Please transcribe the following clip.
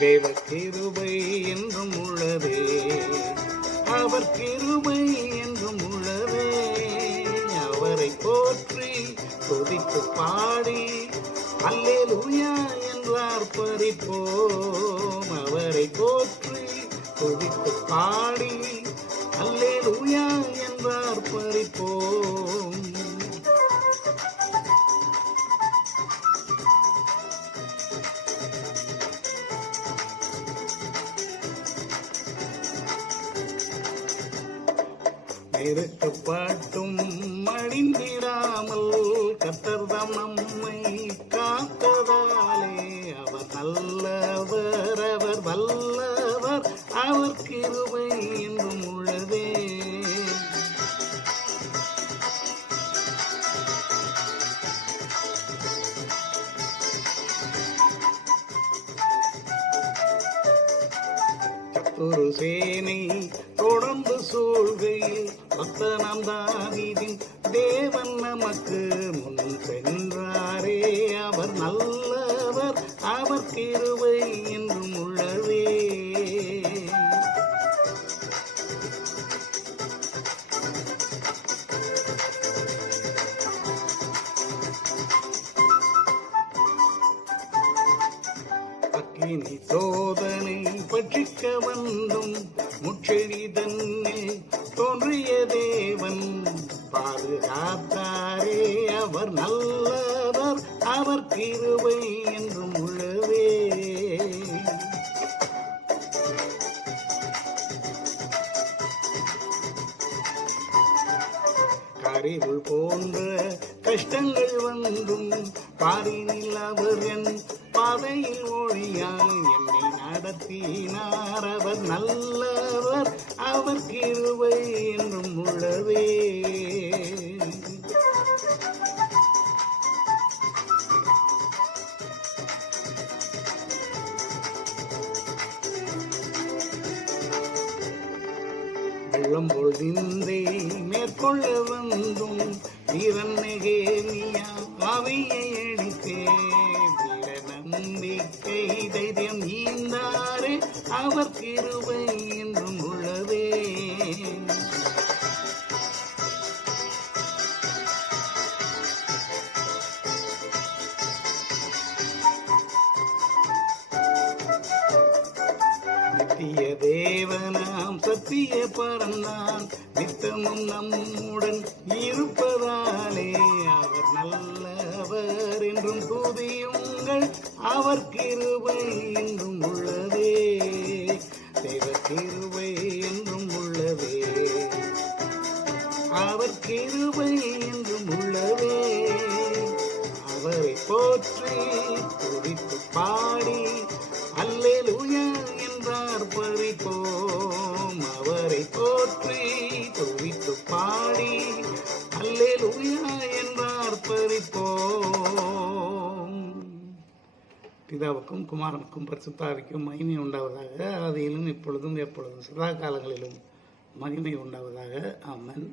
தேவ கிருபை என்றும் உள்ளதே, அவர் கிருபை என்றும் உள்ளதே. அவரை போற்றி துதித்து பாடி அல்லேலூயா என்றார் பறிப்போம். அவரை போற்றி துதித்து பாடி அல்லேலூயா என்றார் பறிப்போம். நெருக்கப்பட்டும் மடிந்திடாமல் கர்த்தர்தாம் நம்மை காத்ததாலே அவர் நல்லவர், அவர் வல்லவர், அவர் கிருபை என்றும் உள்ளதே. ஒரு சேனை தொடர்ந்து சூழ்கையில் பக்தனாம் தாவீதின் தேவன் நமக்கு முன் சென்றாரே. அவர் நல்லவர், அவர் கிருபை என்றும் உள்ளதே. அக்கினி சோதனை பட்சிக்க வந்தும் முச்செடி தன்னில் தோன்றிய தேவன் பாதுகாத்தாரே. அவர் நல்லவர், அவர் கிருபை என்றும் உள்ளதே. கரிவுள் போன்ற கஷ்டங்கள் வந்தும் பாரினில் அவர் என் பாதையில் ஒளியாய் என்னை நடத்தினார். அவர் நல்லவர், அவர் கிருபை என்றும் உள்ளதே. வெள்ளம் போல் நிந்தை மேற்கொள்ள வந்தும் வீரன் நெகேமியா அவையை அழித்தே. நம்பிக்கை தைரியம் ஈந்தாரே, அவர் கிருபை என்றும் உள்ளதே. நித்திய தேவனாம் சத்திய பரந்தான் நித்தமும் நம்முடன் இருப்பதாலே அவர் நல்லவர் என்றும் துதியுங்கள். அவர் கிருபை என்றும் உள்ளதே. தேவ கிருபை என்றும் உள்ளதே. அவர் கிருபை என்றும் உள்ளதே. அவரை போற்றி துதித்து பாடி அல்லேலூயா என்றார் பறிப்போம். அவரை போற்றி துதித்து பாடி அல்லேலூயா என்றார் பறிப்போம். பிதாவுக்கும் குமாரனுக்கும் பரிசுத்தாவிக்கும் மகிமை உண்டாவதாக. ஆதியிலும் இப்பொழுதும் எப்பொழுதும் சதா காலங்களிலும் மகிமை உண்டாவதாக. ஆமென்.